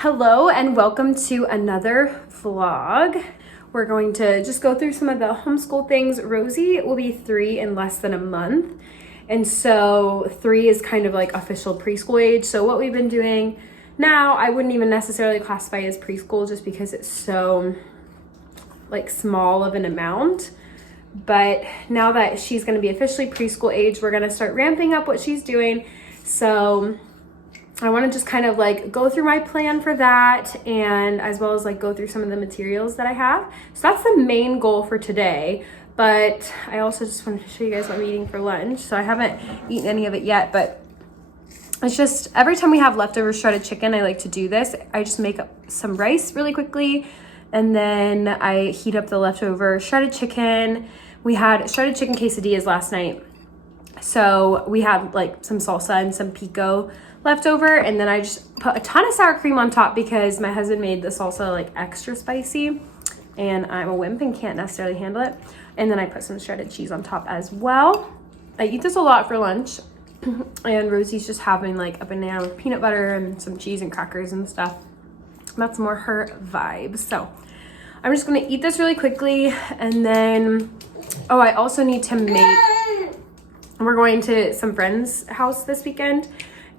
Hello and welcome to another vlog. We're going to just go through some of the homeschool things. Rosie will be 3 in less than a month. And so 3 is kind of like official preschool age. So what we've been doing now, I wouldn't even necessarily classify as preschool just because it's so like small of an amount. But now that she's going to be officially preschool age, we're going to start ramping up what she's doing. So I want to just kind of like go through my plan for that, and as well as like go through some of the materials that I have. So that's the main goal for today. But I also just wanted to show you guys what I'm eating for lunch. So I haven't eaten any of it yet, but it's just every time we have leftover shredded chicken, I like to do this. I just make up some rice really quickly, and then I heat up the leftover shredded chicken. We had shredded chicken quesadillas last night. So we had like some salsa and some pico left over, and then I just put a ton of sour cream on top because my husband made the salsa like extra spicy and I'm a wimp and can't necessarily handle it. And then I put some shredded cheese on top as well. I eat this a lot for lunch and Rosie's just having like a banana with peanut butter and some cheese and crackers and stuff. That's more her vibe. So I'm just gonna eat this really quickly, and then I also need to we're going to some friend's house this weekend,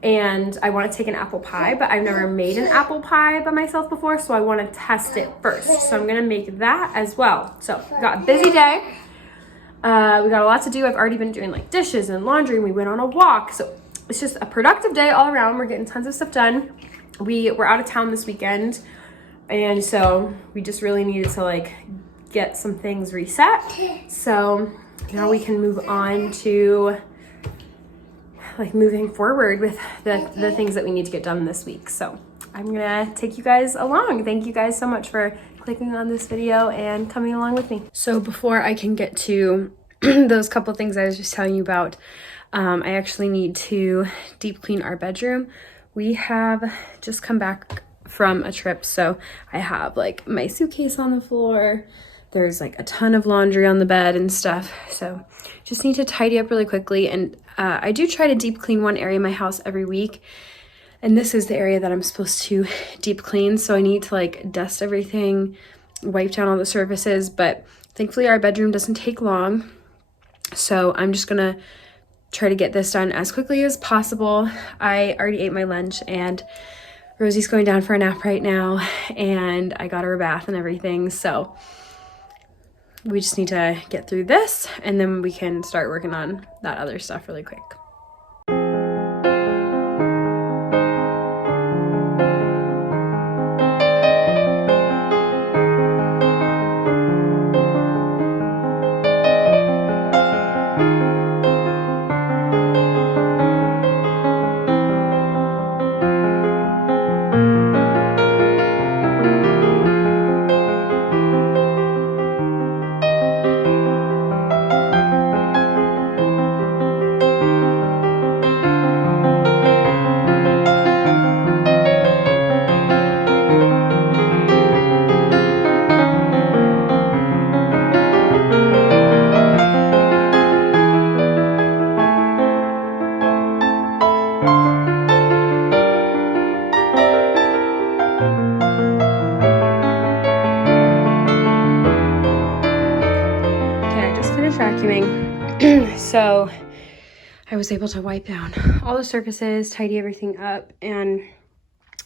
and I want to take an apple pie, but I've never made an apple pie by myself before, so I want to test it first. So I'm going to make that as well. So we got a busy day. We got a lot to do. I've already been doing like dishes and laundry, and we went on a walk. So it's just a productive day all around. We're getting tons of stuff done. We were out of town this weekend, and so we just really needed to like get some things reset. So now we can move on to like moving forward with the things that we need to get done this week. So I'm gonna take you guys along. Thank you guys so much for clicking on this video and coming along with me. So before I can get to those couple things I was just telling you about, I actually need to deep clean our bedroom. We have just come back from a trip, so I have like my suitcase on the floor. There's like a ton of laundry on the bed and stuff. So just need to tidy up really quickly. And I do try to deep clean one area of my house every week. And this is the area that I'm supposed to deep clean. So I need to like dust everything, wipe down all the surfaces. But thankfully our bedroom doesn't take long. So I'm just gonna try to get this done as quickly as possible. I already ate my lunch, and Rosie's going down for a nap right now. And I got her a bath and everything. So we just need to get through this, and then we can start working on that other stuff really quick. Vacuuming. So I was able to wipe down all the surfaces, tidy everything up, and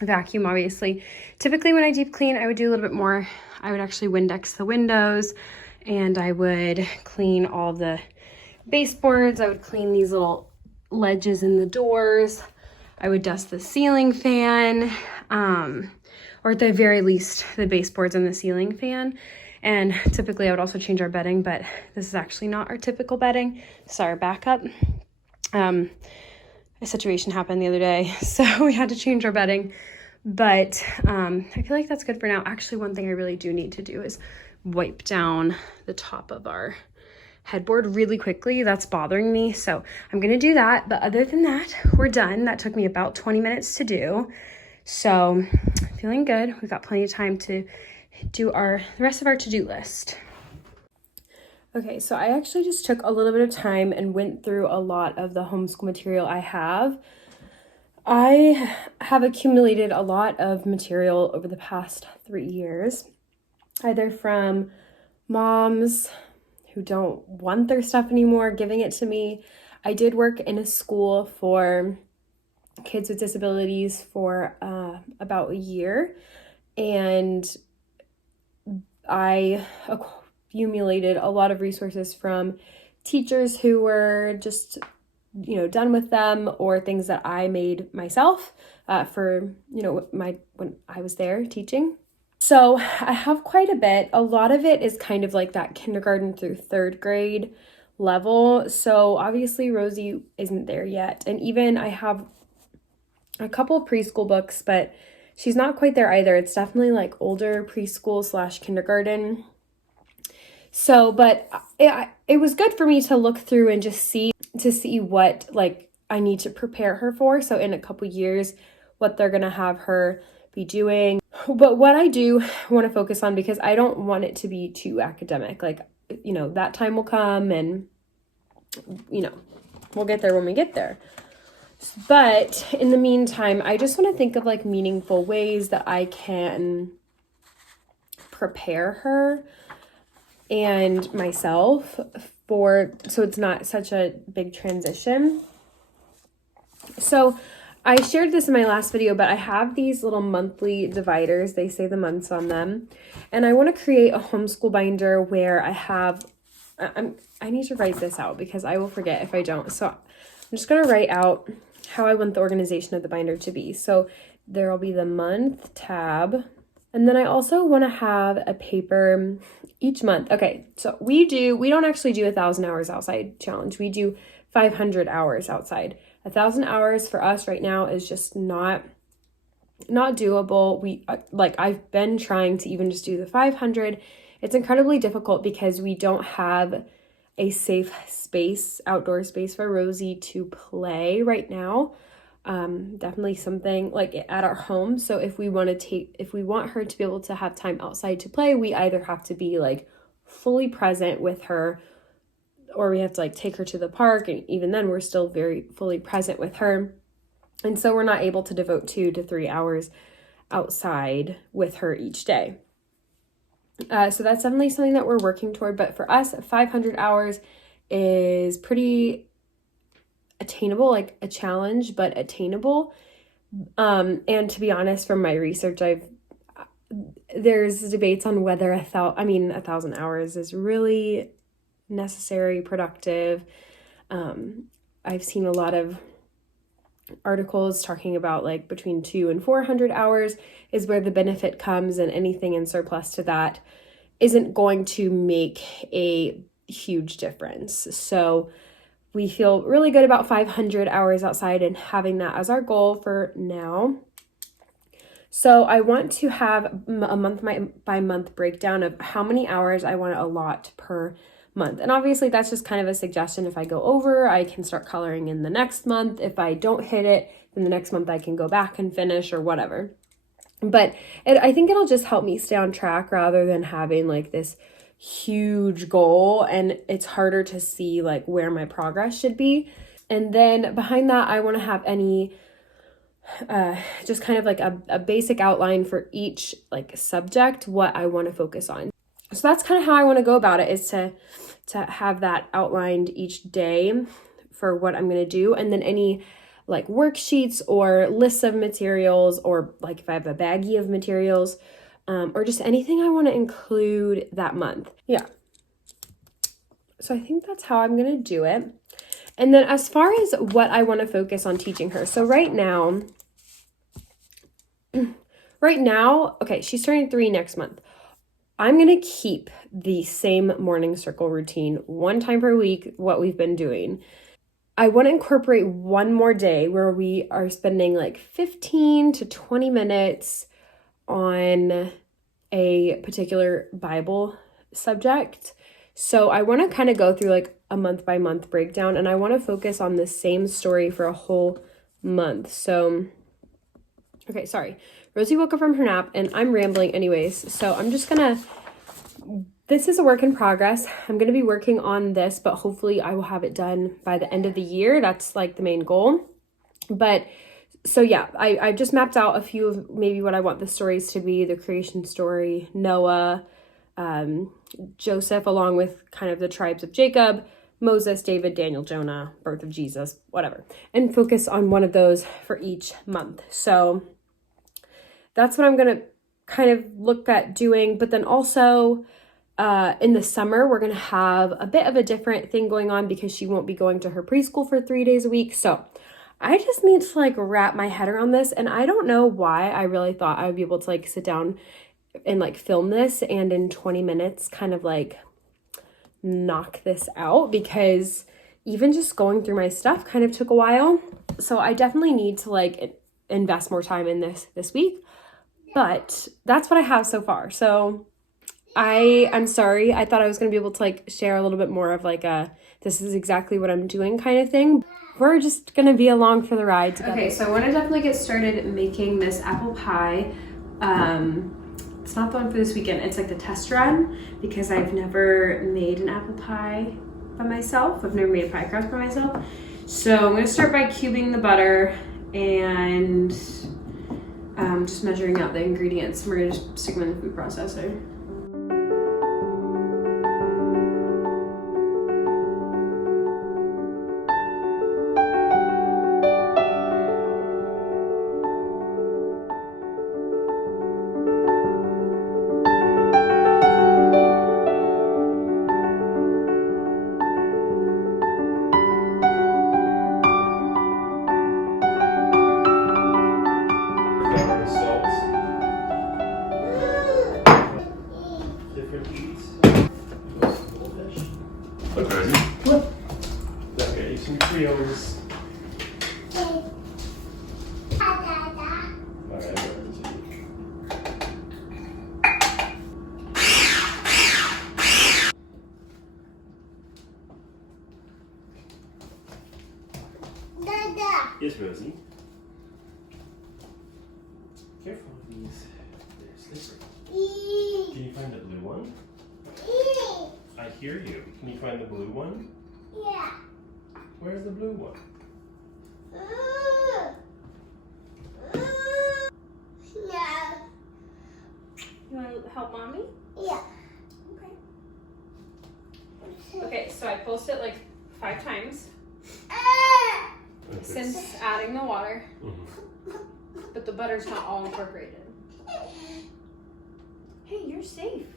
vacuum, obviously. Typically when I deep clean, I would do a little bit more. I would actually Windex the windows, and I would clean all the baseboards. I would clean these little ledges in the doors. I would dust the ceiling fan, or at the very least, the baseboards and the ceiling fan. And typically I would also change our bedding, but this is actually not our typical bedding. This is our backup. A situation happened the other day, so we had to change our bedding. But I feel like that's good for now. Actually, one thing I really do need to do is wipe down the top of our headboard really quickly. That's bothering me, so I'm gonna do that. But other than that, we're done. That took me about 20 minutes to do. So feeling good. We've got plenty of time to do the rest of our to-do list. Okay, so I actually just took a little bit of time and went through a lot of the homeschool material I have. I have accumulated a lot of material over the past 3 years, either from moms who don't want their stuff anymore giving it to me. I did work in a school for kids with disabilities for about a year, and I accumulated a lot of resources from teachers who were just done with them, or things that I made myself for when I was there teaching. So I have quite a bit. A lot of it is kind of like that kindergarten through 3rd grade level. So obviously Rosie isn't there yet. And even I have a couple of preschool books, but she's not quite there either. It's definitely like older preschool / kindergarten. So, but it was good for me to look through and just see what like I need to prepare her for. So in a couple years, what they're going to have her be doing. But what I do want to focus on, because I don't want it to be too academic, like, that time will come and, we'll get there when we get there. But in the meantime, I just want to think of like meaningful ways that I can prepare her and myself so it's not such a big transition. So I shared this in my last video, but I have these little monthly dividers. They say the months on them. And I want to create a homeschool binder where I have, I need to write this out because I will forget if I don't. So I'm just going to write out how I want the organization of the binder to be. So there'll be the month tab. And then I also want to have a paper each month. Okay, so we don't actually do 1,000 hours outside challenge. We do 500 hours outside. 1,000 hours for us right now is just not doable. I've been trying to even just do the 500. It's incredibly difficult because we don't have a safe space, outdoor space for Rosie to play right now. Definitely something like at our home. So if we want her to be able to have time outside to play, we either have to be like fully present with her, or we have to like take her to the park, and even then we're still very fully present with her. And so we're not able to devote 2 to 3 hours outside with her each day. So that's definitely something that we're working toward. But for us, 500 hours is pretty attainable, like a challenge, but attainable. And to be honest, from my research, there's debates on whether 1,000 hours is really necessary, productive. I've seen a lot of articles talking about like between 200 and 400 hours is where the benefit comes, and anything in surplus to that isn't going to make a huge difference. So we feel really good about 500 hours outside and having that as our goal for now. So I want to have a month by month breakdown of how many hours I want to allot per month. And obviously that's just kind of a suggestion. If I go over, I can start coloring in the next month. If I don't hit it, then the next month I can go back and finish or whatever. But I think it'll just help me stay on track rather than having like this huge goal, and it's harder to see like where my progress should be. And then behind that, I want to have any just kind of like a basic outline for each like subject, what I want to focus on. So that's kind of how I want to go about it, is to have that outlined each day for what I'm going to do. And then any like worksheets or lists of materials, or like if I have a baggie of materials, or just anything I want to include that month. Yeah. So I think that's how I'm going to do it. And then as far as what I want to focus on teaching her. So right now, okay, she's turning 3 next month. I'm going to keep the same morning circle routine 1 time per week, what we've been doing. I want to incorporate one more day where we are spending like 15 to 20 minutes on a particular Bible subject. So I want to kind of go through like a month by month breakdown, and I want to focus on the same story for a whole month. So, okay, sorry. Rosie woke up from her nap and I'm rambling anyways. So I'm just gonna, this is a work in progress. I'm going to be working on this, but hopefully I will have it done by the end of the year. That's like the main goal. But So yeah, I just mapped out a few of maybe what I want the stories to be: the creation story, Noah, Joseph, along with kind of the tribes of Jacob, Moses, David, Daniel, Jonah, birth of Jesus, whatever, and focus on one of those for each month. So that's what I'm going to kind of look at doing. But then also in the summer, we're going to have a bit of a different thing going on because she won't be going to her preschool for 3 days a week. So I just need to like wrap my head around this. And I don't know why I really thought I would be able to like sit down and like film this and in 20 minutes kind of like knock this out, because even just going through my stuff kind of took a while. So I definitely need to like invest more time in this week, but that's what I have so far. So I'm sorry. I thought I was going to be able to like share a little bit more of like this is exactly what I'm doing kind of thing. We're just going to be along for the ride together. Okay, so I want to definitely get started making this apple pie. It's not the one for this weekend. It's like the test run, because I've never made an apple pie by myself. I've never made a pie crust by myself. So I'm going to start by cubing the butter and just measuring out the ingredients. We're going to just stick them in the food processor. Look, Rosie. Look. I'll get you some Creoles. Alright, Rosie. Yes, Rosie. Careful with these. They're slippery. Can you find the blue one? I hear you. Can you find the blue one? Yeah. Where's the blue one? No. You want to help mommy? Yeah. Okay. Okay, so I posted like 5 times since adding the water, but the butter's not all incorporated. Hey, you're safe.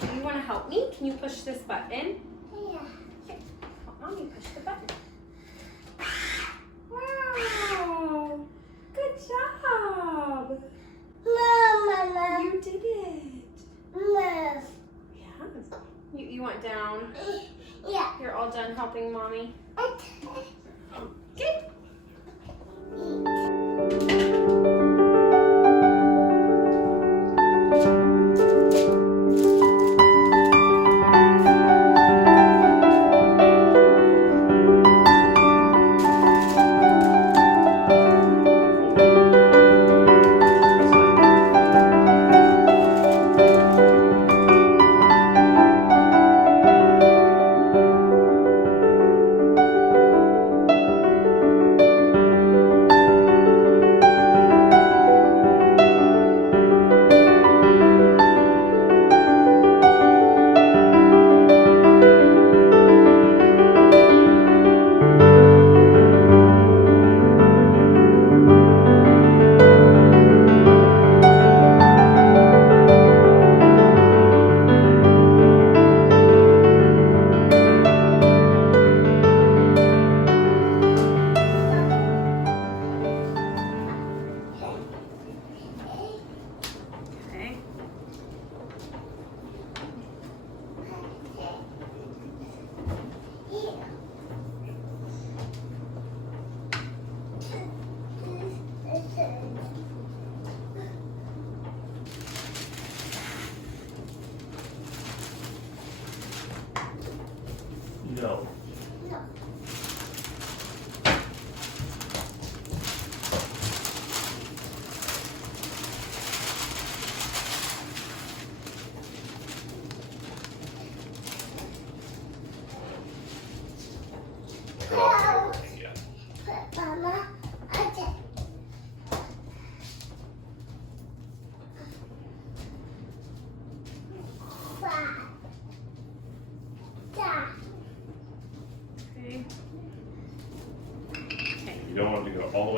Do you want to help me? Can you push this button? Yeah. Here, help mommy push the button. Wow! Good job! Mama. You did it. Mama. Yeah. You went down. Yeah. You're all done helping mommy. Okay.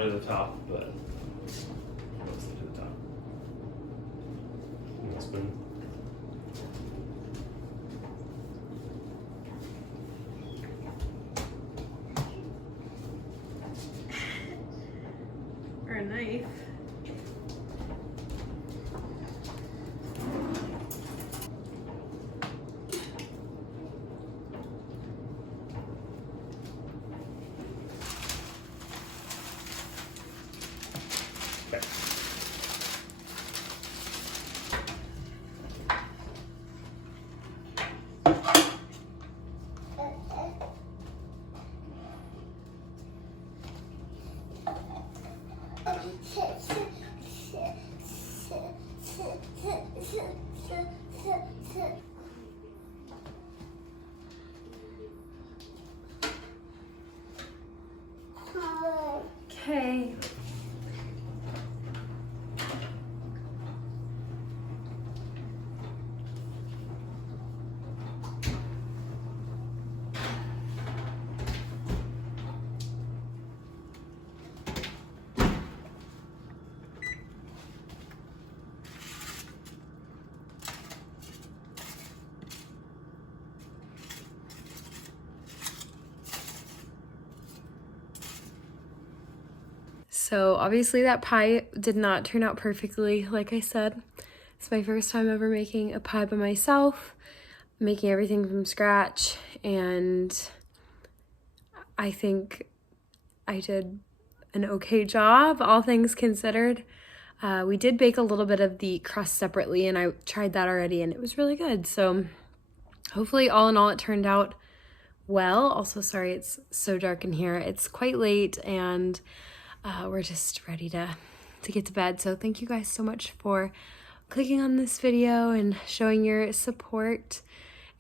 to the top, but mostly to the top. And this one. Or a knife. Okay. So obviously that pie did not turn out perfectly, like I said. It's my first time ever making a pie by myself, making everything from scratch, and I think I did an okay job, all things considered. We did bake a little bit of the crust separately, and I tried that already, and it was really good. So hopefully, all in all, it turned out well. Also, sorry it's so dark in here. It's quite late, and we're just ready to get to bed. So thank you guys so much for clicking on this video and showing your support.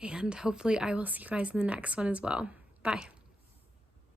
And hopefully I will see you guys in the next one as well. Bye.